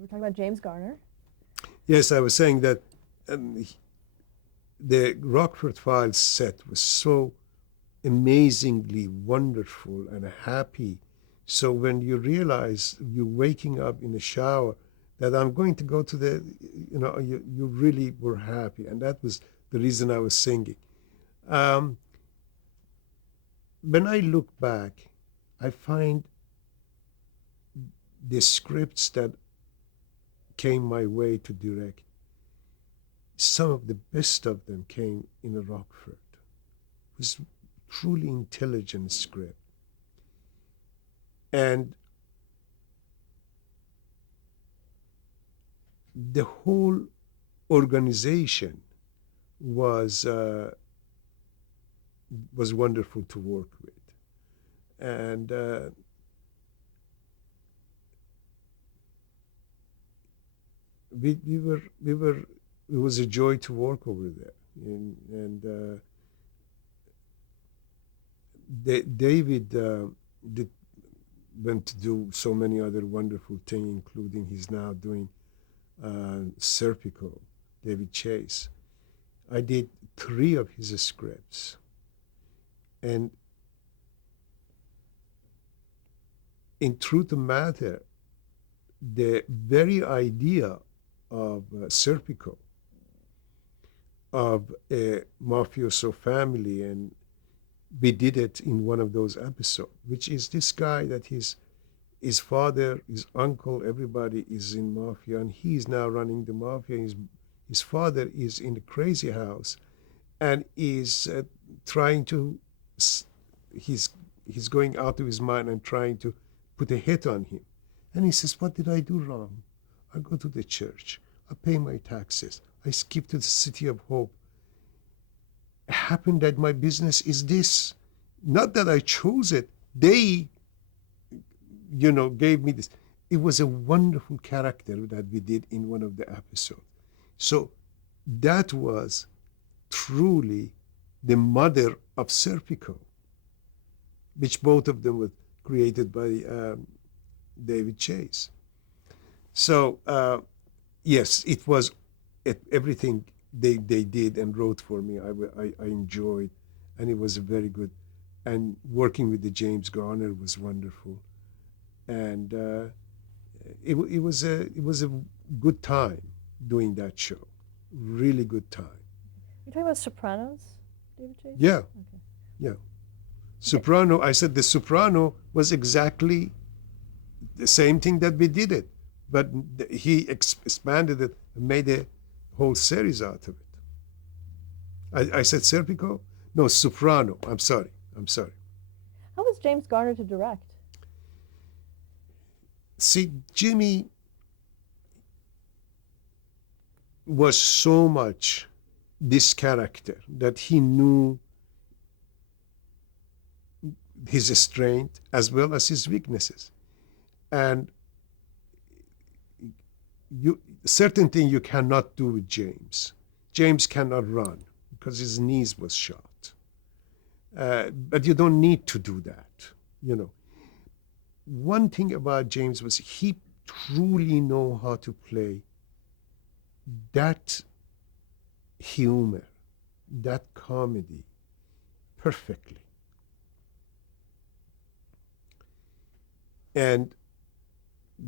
We're talking about James Garner. Yes, I was saying that the Rockford Files set was so amazingly wonderful and happy. So when you realize you're waking up in the shower that I'm going to go to the, you really were happy. And that was the reason I was singing. Um, when I look back, I find the scripts that came my way to direct, some of the best of them came in Rockford. It was truly intelligent script. And the whole organization was wonderful to work with, and we were it was a joy to work over there, and David did went to do so many other wonderful things, including he's now doing Serpico, David Chase. I did 3 of his scripts, and in truth of matter, the very idea of Serpico, of a mafioso family, and we did it in one of those episodes, which is this guy that his father, his uncle, everybody is in mafia, and he's now running the mafia. His father is in the crazy house, and is trying to, he's going out of his mind and trying to put a hit on him. And he says, what did I do wrong? I go to the church. I pay my taxes. I skip to the city of hope. It happened that my business is this. Not that I chose it. They, gave me this. It was a wonderful character that we did in one of the episodes. So that was truly the mother of Serpico, which both of them were created by David Chase. So yes, it was everything they did and wrote for me. I enjoyed, and it was a very good. And working with the James Garner was wonderful, and it was a good time doing that show. Really good time. You're talking about Sopranos, David Chase? Yeah, Okay. yeah. Soprano. I said the Soprano was exactly the same thing that we did it, but he expanded it and made a whole series out of it. I said Serpico? No, Soprano. I'm sorry. How was James Garner to direct? See, Jimmy was so much this character that he knew his strength as well as his weaknesses. And certain thing you cannot do with James. James cannot run because his knees was shot. But you don't need to do that. One thing about James was he truly know how to play that humor, that comedy perfectly. And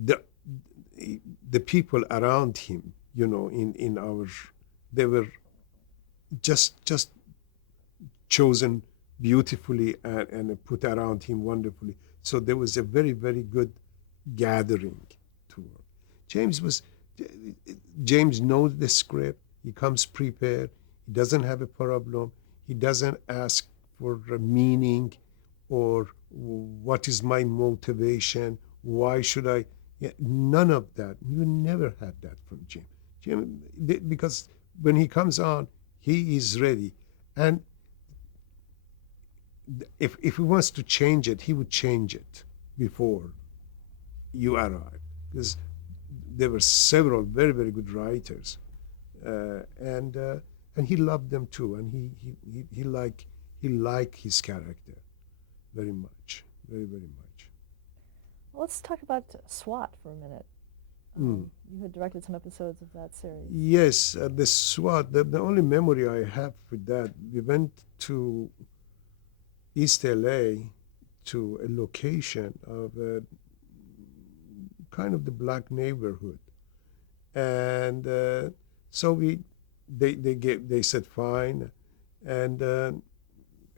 the people around him, in our, they were just chosen beautifully and put around him wonderfully. So there was a very, very good gathering to work. James knows the script. He comes prepared. He doesn't have a problem. He doesn't ask for a meaning or what is my motivation? Why should I? Yeah, none of that. You never had that from Jim. Because when he comes on, he is ready. And if he wants to change it, he would change it before you arrive. Because there were several very, very good writers. And he loved them too. And he liked his character very much, very, very much. Well, let's talk about SWAT for a minute. You had directed some episodes of that series. Yes, the SWAT, the only memory I have with that, we went to East LA to a location of a kind of the black neighborhood. And so they said fine. And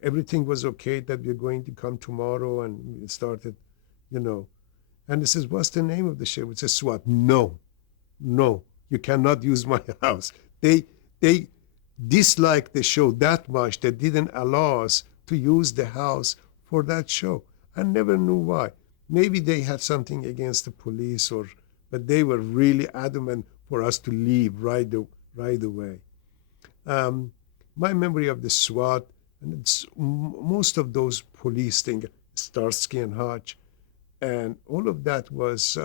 everything was okay that we're going to come tomorrow. And it started, you know. And it says, what's the name of the show? It says SWAT. No, no, you cannot use my house. They disliked the show that much they didn't allow us to use the house for that show. I never knew why. Maybe they had something against the police, but they were really adamant for us to leave right away. My memory of the SWAT, and most of those police things, Starsky and Hutch, and all of that was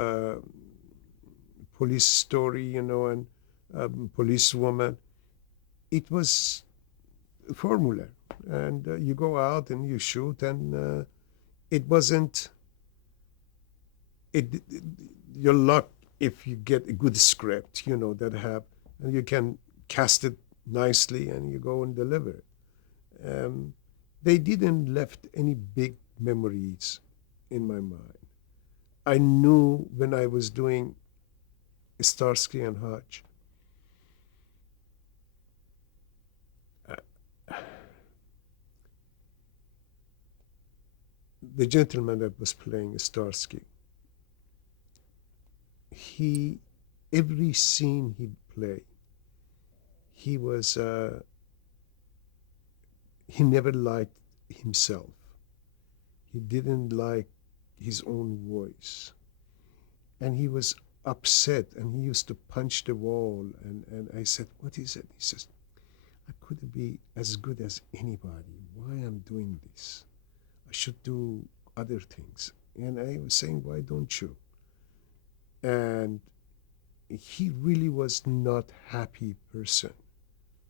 police story, and policewoman. It was formula, and you go out and you shoot, and it wasn't. Your luck if you get a good script, that have, and you can cast it nicely, and you go and deliver it. They didn't left any big memories in my mind. I knew when I was doing Starsky and Hutch, the gentleman that was playing Starsky, every scene he'd play, he never liked himself. He didn't like his own voice. And he was upset, and he used to punch the wall. And I said, what is it? He says, I couldn't be as good as anybody. Why I'm doing this? I should do other things. And I was saying, why don't you? And he really was not happy person.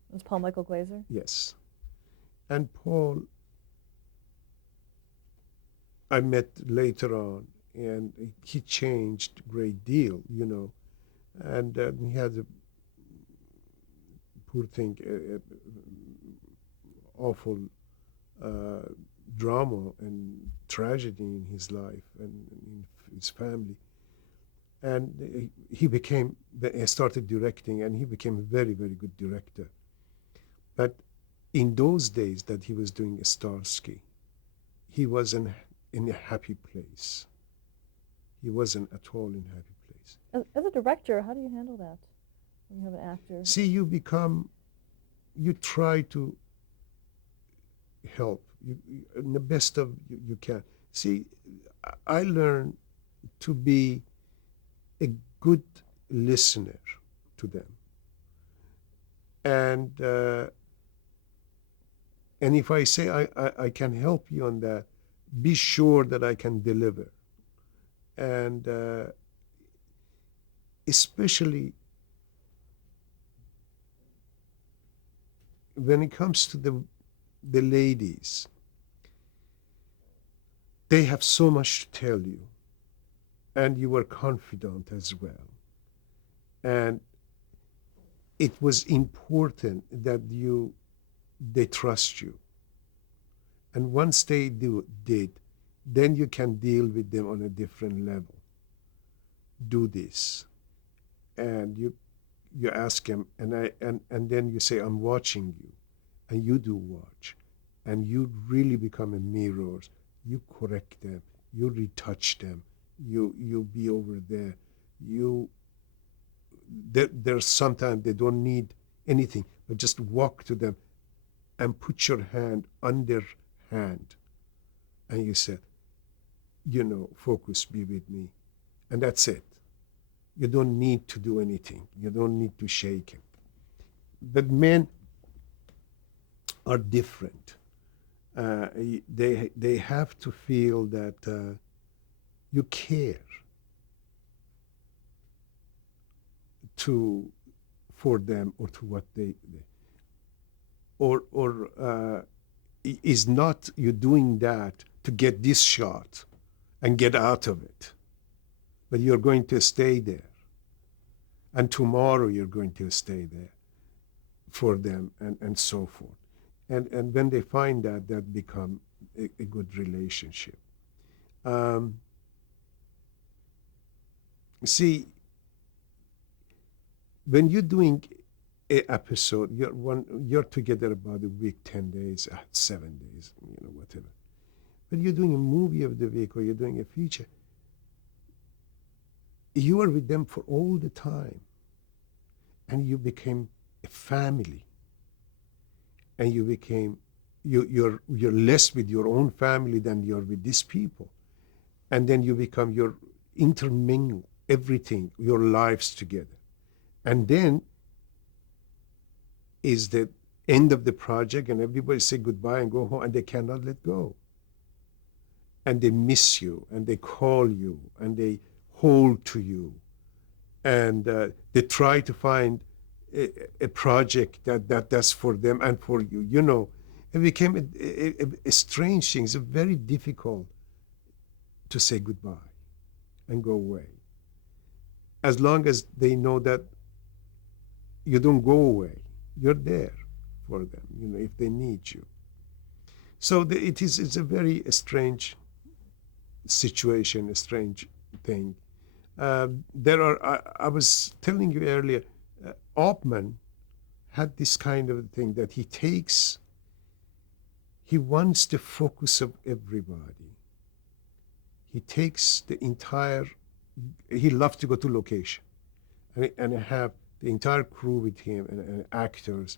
It was Paul Michael Glaser? Yes. And Paul, I met later on, and he changed a great deal, and he had a poor thing, awful drama and tragedy in his life and in his family. And he started directing, and he became a very, very good director. But in those days that he was doing Starsky, he wasn't in a happy place. He wasn't at all in a happy place. As a director, how do you handle that when you have an actor? See, you try to help in the best of you can. See, I learned to be a good listener to them. And if I say I can help you on that, be sure that I can deliver. And especially when it comes to the ladies, they have so much to tell you, and you were confident as well. And it was important that they trust you. And once they did, then you can deal with them on a different level. Do this. And you ask them, and then you say, I'm watching you. And you do watch. And you really become a mirror. You correct them. You retouch them. You be over there. There's sometimes they don't need anything, but just walk to them and put your hand on their hand. And you said, focus, be with me. And that's it. You don't need to do anything. You don't need to shake him. But men are different. They have to feel that you care for them or to what they is not you doing that to get this shot and get out of it, but you're going to stay there. and tomorrow you're going to stay there for them, and so forth. And when they find that, that become a good relationship. Um, see, when you're doing a episode, you're together about a week, 10 days, 7 days, whatever. But you're doing a movie of the week, or you're doing a feature, you are with them for all the time, and you became a family, and you're less with your own family than you're with these people, and then you become your intermingle everything, your lives together, and then is the end of the project, and everybody say goodbye and go home, and they cannot let go, and they miss you, and they call you, and they hold to you, and they try to find a project that's for them and for you. It became a strange thing. It's very difficult to say goodbye and go away, as long as they know that you don't go away. You're there for them, if they need you. So it's a very strange situation, a strange thing. I was telling you earlier, Opman had this kind of thing that he wants the focus of everybody. He takes he loves to go to location, and have the entire crew with him, and actors,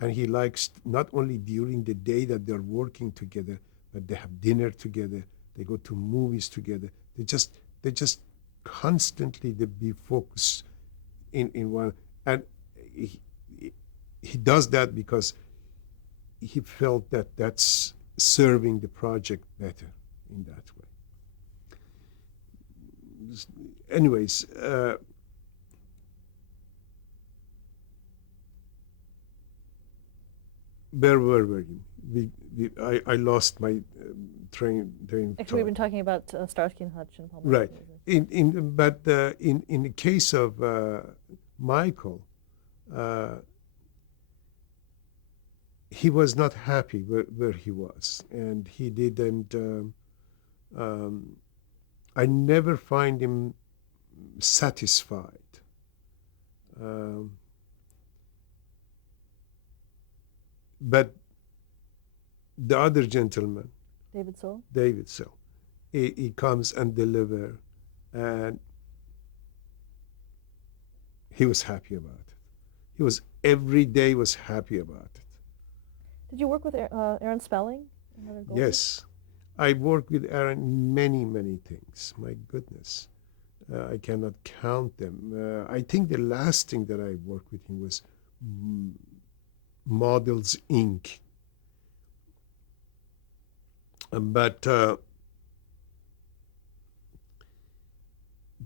and he likes not only during the day that they're working together, but they have dinner together, they go to movies together. They just constantly they be focused in one, and he, he does that because he felt that that's serving the project better in that way. Anyways, where were I lost my train of Actually, we've thought. been talking about Starsky and Hutch and Palmer. Right. In the case of Michael, he was not happy where he was, and he didn't. I never find him satisfied. But the other gentleman, David Soul, he comes and deliver, and he was happy about it. He was every day was happy about it. Did you work with Aaron Spelling? Yes, I worked with Aaron many things. My goodness, I cannot count them. I think the last thing that I worked with him was Models Inc. But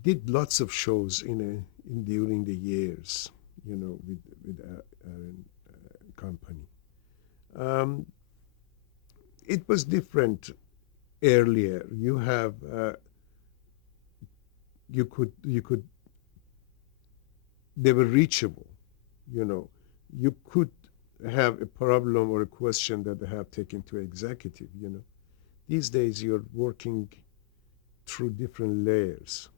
did lots of shows during the years, with Aaron company. It was different earlier. You could they were reachable. You could have a problem or a question that they have taken to executive. These days you're working through different layers,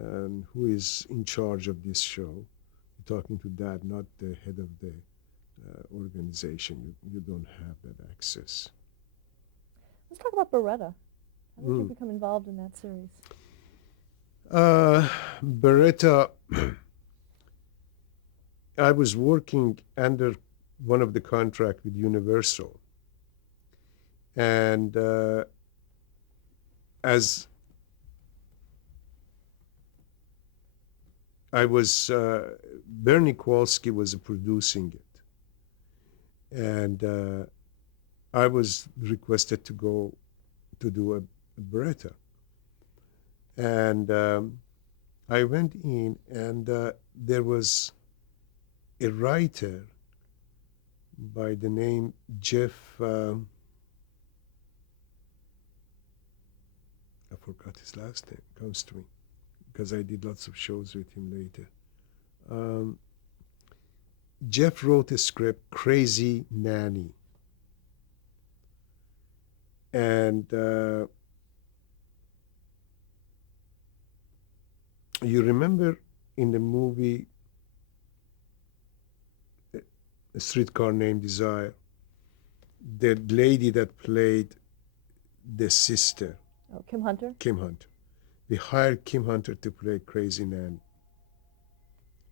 and who is in charge of this show? You're talking to that, not the head of the organization. You don't have that access. Let's talk about Beretta. How did you become involved in that series? Beretta, I was working under one of the contract with Universal, and as I was, Bernie Kowalski was producing it, and I was requested to go to do a Beretta, and I went in, and there was a writer by the name Jeff. I forgot his last name. Comes to me because I did lots of shows with him later. Um, Jeff wrote a script, Crazy Nanny. And you remember in the movie A Streetcar Named Desire, the lady that played the sister, Oh, Kim Hunter? Kim Hunter. We hired Kim Hunter to play Crazy Nanny.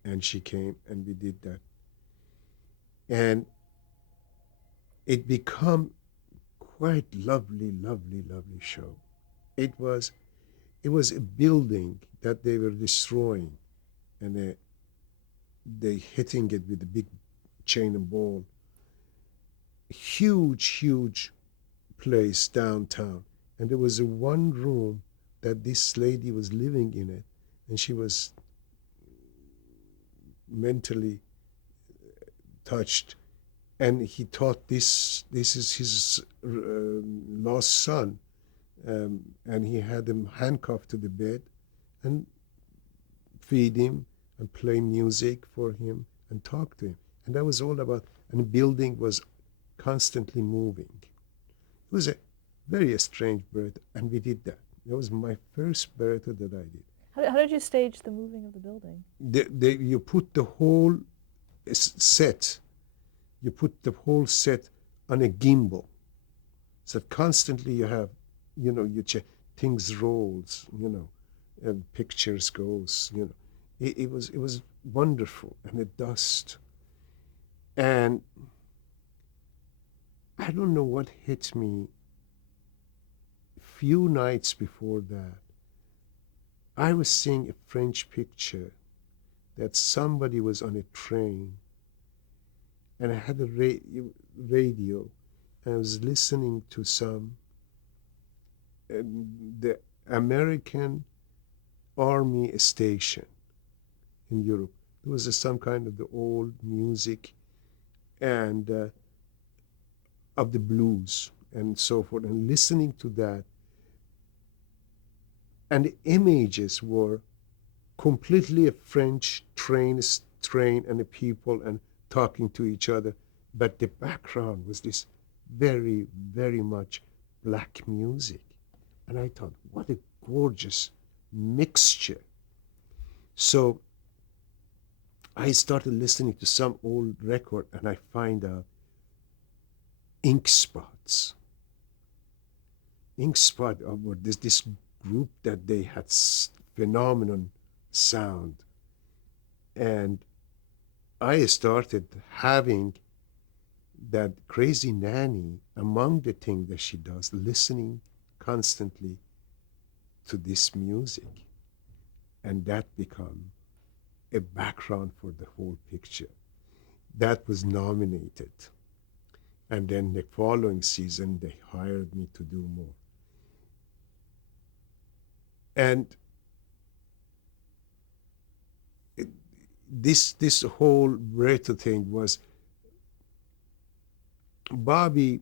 And she came and we did that. And it became quite lovely show. It was a building that they were destroying, and they hitting it with a big chain and ball. Huge place downtown, and there was a one room that this lady was living in it, and she was mentally touched, and he thought this is his lost son, and he had him handcuffed to the bed and feed him and play music for him and talk to him. And that was all about, and the building was constantly moving. It was a very strange birth, and we did that. That was my first birth that I did. How did you stage the moving of the building? You put the whole set, on a gimbal. So constantly you have, you check things rolls, and pictures goes, It was wonderful, and the dust. And I don't know what hit me. Few nights before that, I was seeing a French picture that somebody was on a train, and I had a radio, and I was listening to the American Army station in Europe. There was some kind of the old music and of the blues and so forth, and listening to that. And the images were completely a French train and the people and talking to each other. But the background was this very much black music. And I thought, what a gorgeous mixture. So I started listening to some old record, and I find out Ink Spots. Ink Spot were this group that they had phenomenal sound. And I started having that Crazy Nanny among the things that she does, listening constantly to this music. And that became a background for the whole picture. That was nominated. And then the following season, they hired me to do more. And this whole Reto thing was, Bobby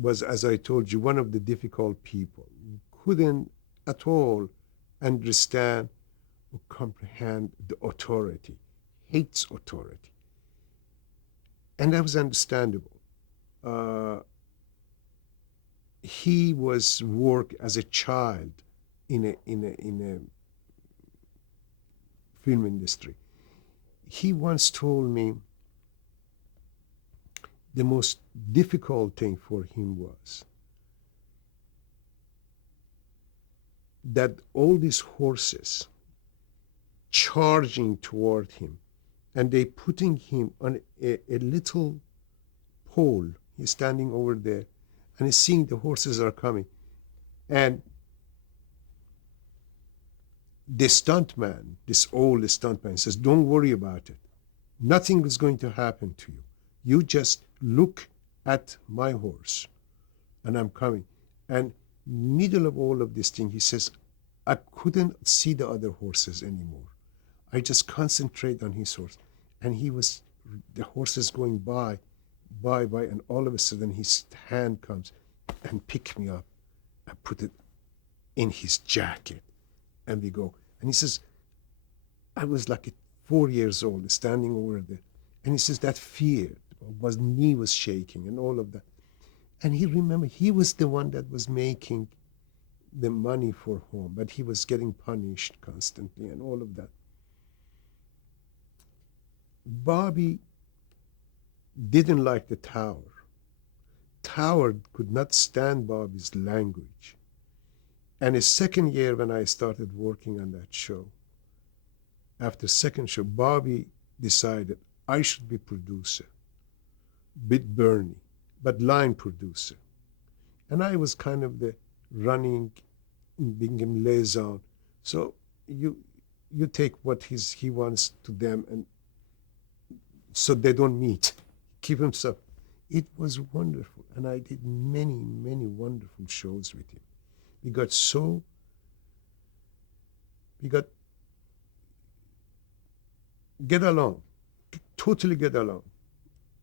was, as I told you, one of the difficult people. Couldn't at all understand or comprehend the authority, hates authority. And that was understandable. He was worked as a child in a film industry. He once told me the most difficult thing for him was that all these horses charging toward him, and they putting him on a little pole. He's standing over there, and he's seeing the horses are coming. And the stuntman, this old stuntman, says, don't worry about it. Nothing is going to happen to you. You just look at my horse, and I'm coming. And middle of all of this thing, he says, I couldn't see the other horses anymore. I just concentrate on his horse. And the horse is going by, and all of a sudden his hand comes and pick me up and put it in his jacket. And we go. And he says, I was like a 4 years old, standing over there. And he says that fear, was knee was shaking and all of that. And he remembered he was the one that was making the money for home, but he was getting punished constantly and all of that. Bobby didn't like the tower. Tower could not stand Bobby's language. And his second year when I started working on that show, after second show, Bobby decided I should be producer with Bernie, but line producer. And I was kind of the running, being in liaison. So you take what he wants to them, and so they don't meet. Keep himself. It was wonderful, and I did many, many wonderful shows with him. We got get along, totally get along.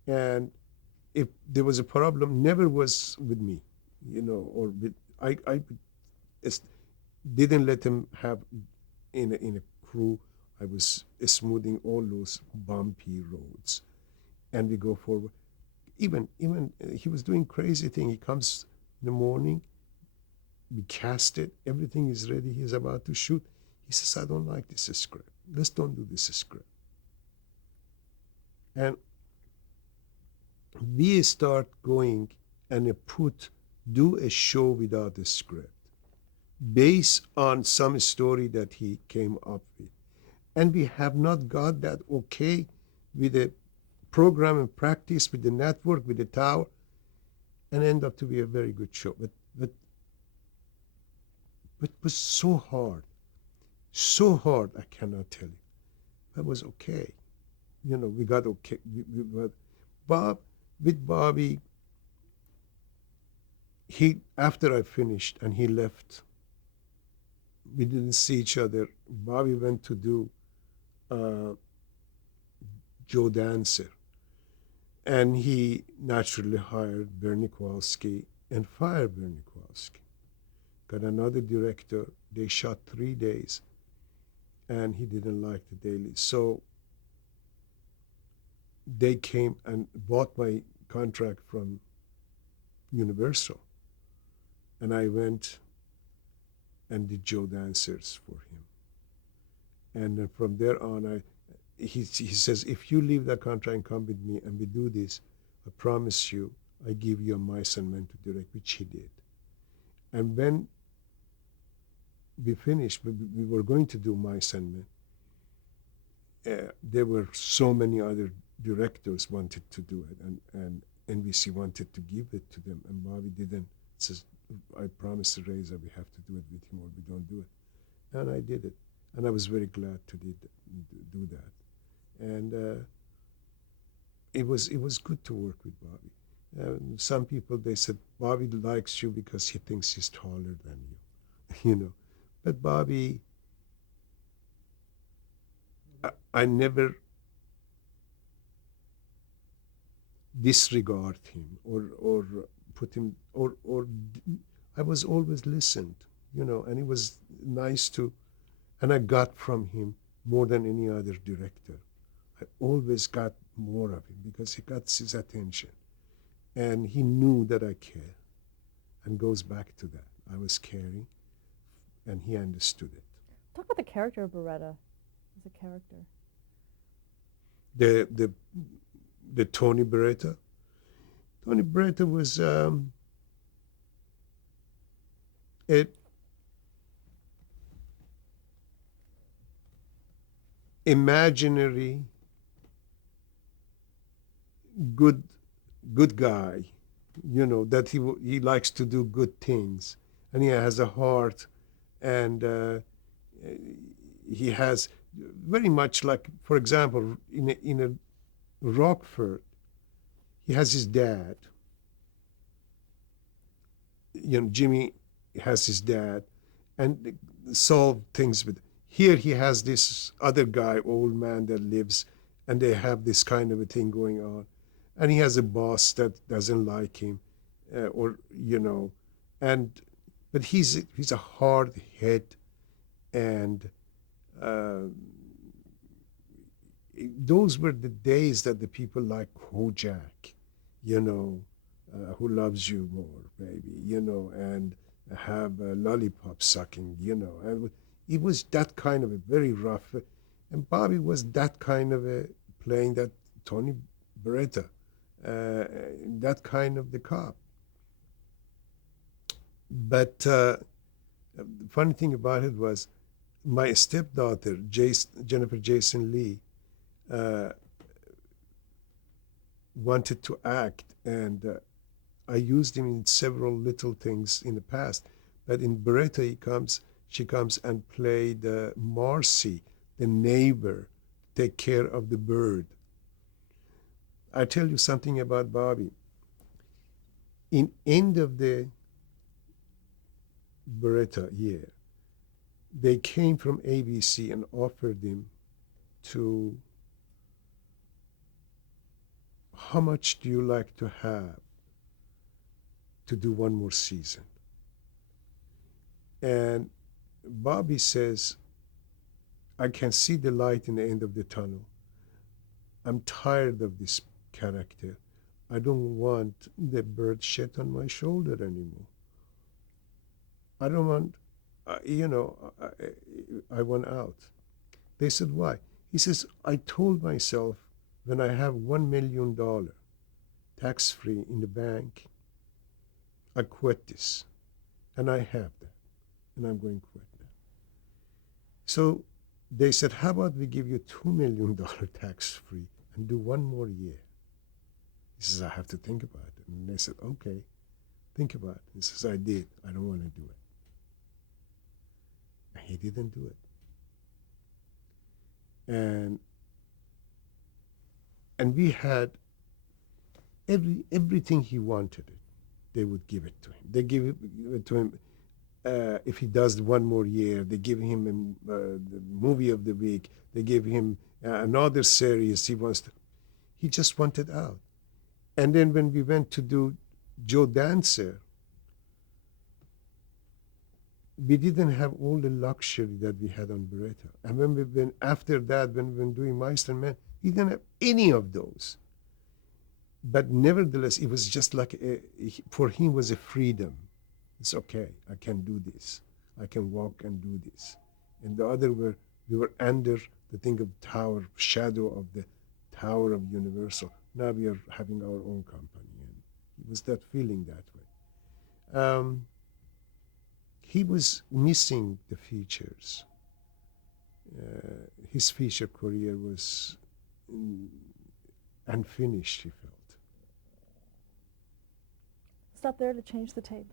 And if there was a problem, never was with me, or with, I didn't let him have in a crew. I was smoothing all those bumpy roads, and we go forward. Even he was doing crazy thing. He comes in the morning, we cast it, everything is ready. He's about to shoot. He says, "I don't like this script. Let's don't do this script." And we start going and do a show without a script, based on some story that he came up with. And we have not got that okay with the program and practice, with the network, with the tower, and end up to be a very good show. But it was so hard, I cannot tell you. That was okay. We got okay. With Bobby, after I finished and he left, we didn't see each other. Bobby went to do Joe Dancer, and he naturally hired Bernie Kowalski and fired Bernie Kowalski. Got another director. They shot 3 days, and he didn't like the daily. So they came and bought my contract from Universal, and I went and did Joe Dancers for him. And then from there on, he says, if you leave that contract and come with me and we do this, I promise you, I give you a Mice and Men to direct, which he did. And when we finished, we were going to do Mice and Men. There were so many other directors wanted to do it, and NBC wanted to give it to them, and Bobby didn't. Says, I promised Reza we have to do it with him or we don't do it. And I did it. And I was very glad to do that. And it was good to work with Bobby. Some people, they said, Bobby likes you because he thinks he's taller than you, But Bobby, I never disregard him or put him or I was always listened, and it was nice and I got from him more than any other director. I always got more of him because he got his attention, and he knew that I care, and goes back to that. I was caring, and he understood it. Talk about the character of Beretta as a character. The Tony Beretta. Tony Beretta was a imaginary good guy, that he likes to do good things, and he has a heart, and he has very much like, for example, in a Rockford, he has his dad. Jimmy has his dad, and solve things with. Here he has this other guy, old man that lives, and they have this kind of a thing going on, and he has a boss that doesn't like him, and but he's a hard head, and those were the days that the people like Kojak, you know, who loves you more, baby, you know, and have lollipop sucking, you know, and it was that kind of a very rough, and Bobby was that kind of a playing that Tony Beretta, that kind of the cop. But the funny thing about it was my stepdaughter, Jennifer Jason Lee, uh, wanted to act, and I used him in several little things in the past. But in Beretta, she comes and played Marcy, the neighbor, take care of the bird. I tell you something about Bobby. In end of the Beretta year, they came from ABC and offered him to, how much do you like to have to do one more season? And Bobby says, I can see the light in the end of the tunnel. I'm tired of this character. I don't want the bird shit on my shoulder anymore. I don't want, I want out. They said, why? He says, I told myself when I have $1 million tax free in the bank, I quit this. And I have that. And I'm going to quit now. So they said, how about we give you $2 million tax free and do one more year? He says, I have to think about it. And they said, okay, think about it. He says, I did. I don't want to do it. And he didn't do it. And we had everything he wanted it. They would give it to him. They give it to him. If he does one more year, they give him the movie of the week. They give him another series he wants to. He just wanted out. And then when we went to do Joe Dancer, we didn't have all the luxury that we had on Beretta. And when we've been after that, when we've been doing Mice and Men, he didn't have any of those. But nevertheless, it was just like for him was a freedom. It's okay. I can do this. I can walk and do this. And the other we were under the thing of tower, shadow of the tower of Universal. Now we are having our own company, and it was that feeling that way. He was missing the features. His feature career was unfinished, he felt. Stop there to change the tape.